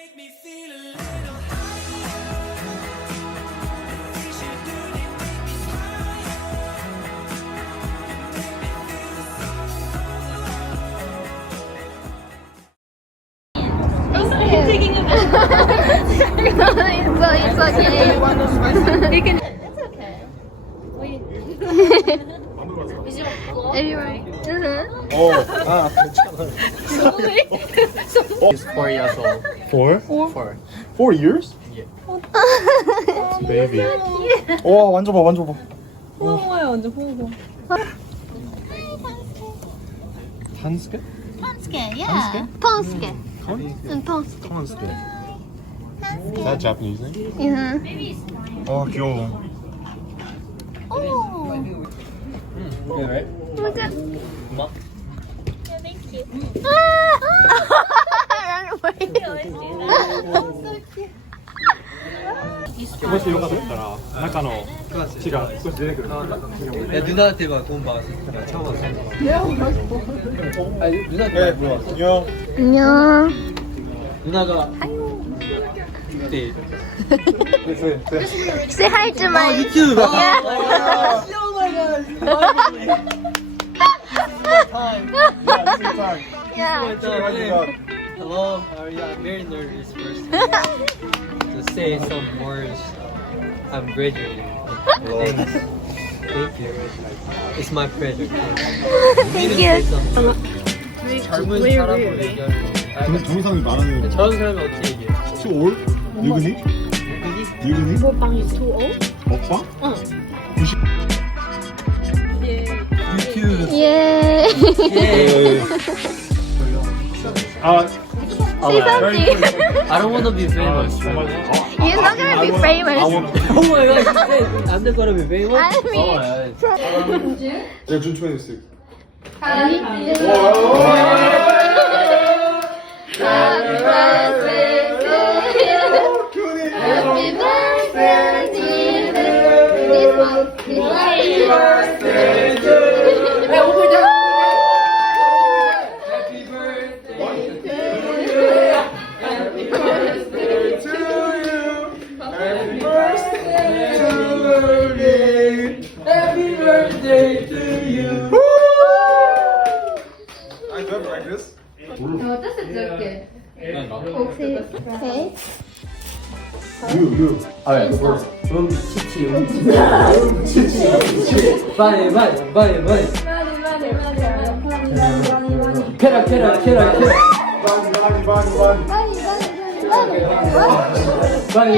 It's okay. You can. It's okay. Anyway. He's 4 years old. 4? 4 years? Yeah. Baby. 와 만져봐 만져봐. 홍어야 완전 홍어. 한스케? Ponsuke, yeah. Ponsuke. Ponsuke. 한스케. Is that Japanese name? Yeah. 아 귀여워. Oh. Good, right? Look at. Mom? Thank you. Run away. So cute. もしよかったら中の血が少し出てくる。 누나한테만 돈 받았을 때 처음 왔어. 아니 누나한테 물어봤어. 안녕. 안녕. 누나가 그때 Say hi to my. 유튜브. Yeah. Yeah. Hello, how are you? I'm very nervous first. To say some words. I'm graduating. Thanks. Thank you. It's my pleasure. Thank you. 젊은 사람으로 얘기하는 동영상이 많은. 젊은 사람이 어떻게 얘기해? Too old? 유근이? 유근이? 먹방 is too old? 먹방? 유튜브. Yay. 예. Say something. I don't want to be famous. You're not gonna be famous. Oh my god, I'm not gonna be famous. I mean, Yeah, June 26th. Happy birthday to you. Happy birthday to you. This one. Happy birthday to you. Happy birthday to you. Happy birthday to you. Happy Happy birthday to you. I do it like this. Okay. Okay. You. 아, 치치. 빨리. 캐라. 빨리.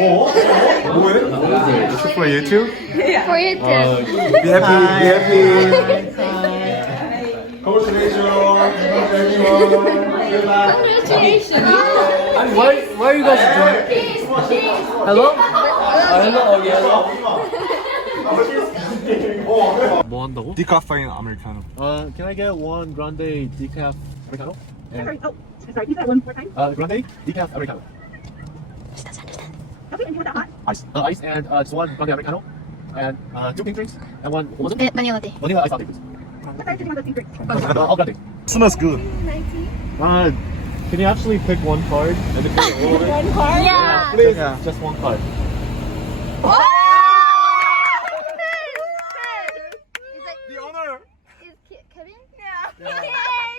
뭐해? This is for YouTube? For you too. Be happy. Congratulations. Congratulations. Why are you guys doing? Hello? Hello? Okay, hello. 뭐 한다고? Decaffeine Americano. Can I get one grande decaf americano? Sorry, can you say that one more time? Grande decaf americano. Okay, and you want that hot? Ice. Ice and just one grande americano. And 2 pink drinks. And one, what was it? Vanilla latte. Vanilla ice latte, please. What size did you want those pink drinks? All grande. Smells good. Can you actually pick one card? And then pick all of it? One card? Yeah. Please, Yeah. just one card. The owner. Is Kevin? Yeah. Yay!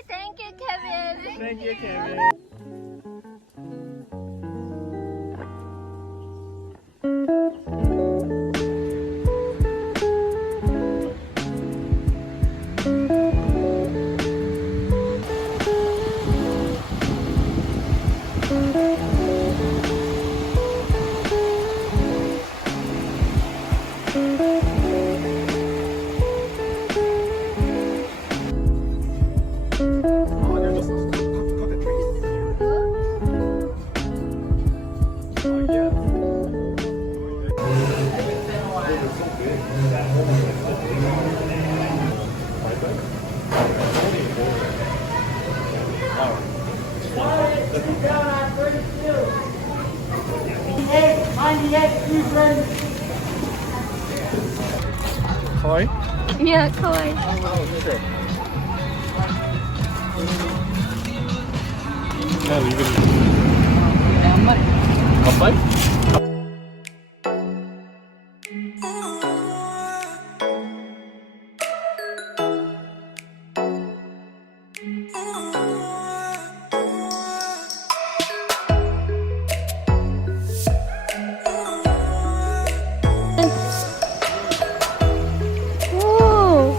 Thank you, Kevin. Thank you, Kevin. Kawaii? Yeah, kawaii. 야, 이거 Kawaii? 오.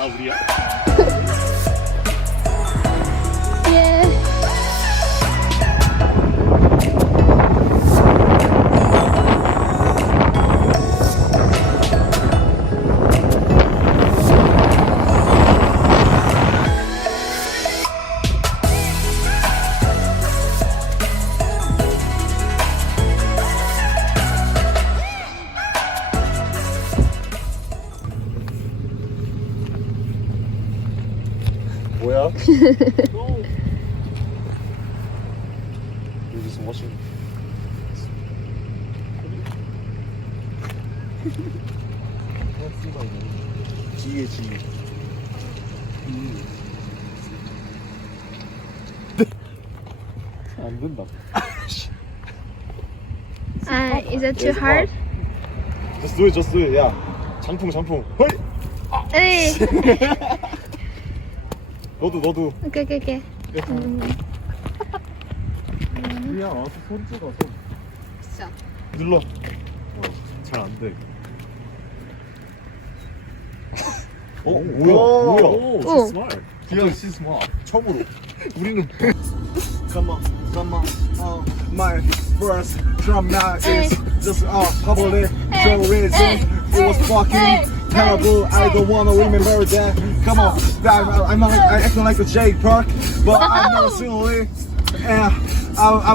아, 우리야? 예. 뭐야? You're just watching. 지게 지. 안 된다. Is that too hard? Just do it, just do it. 야, 장풍. 헐. 에이. 너도. 오케이. 우리야, 와서 손 찍어 손. 진짜. 눌러. 잘 안 돼. 뭐야? 오. 기현 씨 스마트. 처음으로. 우리는 Come on, my first drum now is just public, so reason it was fucking terrible. I don't wanna remember that. Come on, I'm acting like a Jake Park, but I'm not silly. And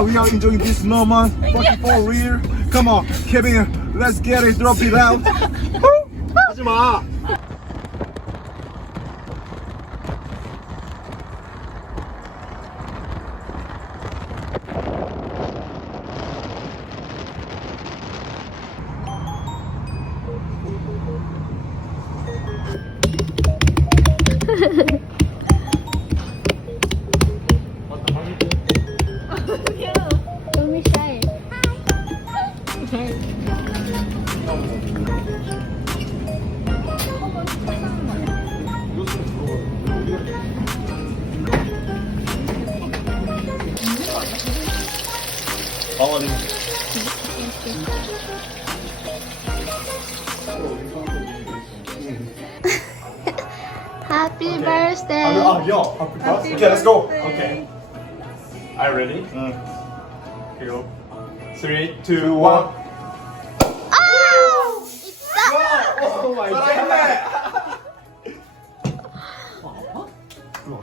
we are enjoying this moment, fucking for real. Come on, Kevin, let's get it, drop it out. 하지 마. Don't be shy. 방아리. Happy birthday. 야. Okay, let's go. Okay. Are you ready? Here you go. 3, 2, 1. Oh! Oh my god.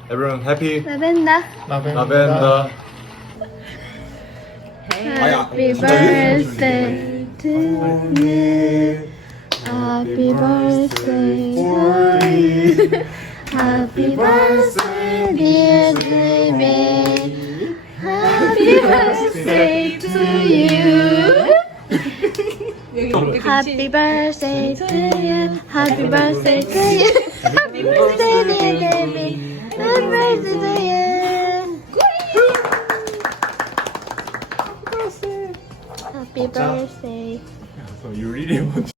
Everyone happy? Lavender. Lavender. Happy birthday to you. Happy birthday Happy birthday, dear baby. Happy birthday to you. Happy birthday to you. Happy birthday to you. Happy birthday, dear baby. Happy birthday to you. Happy birthday. So you really want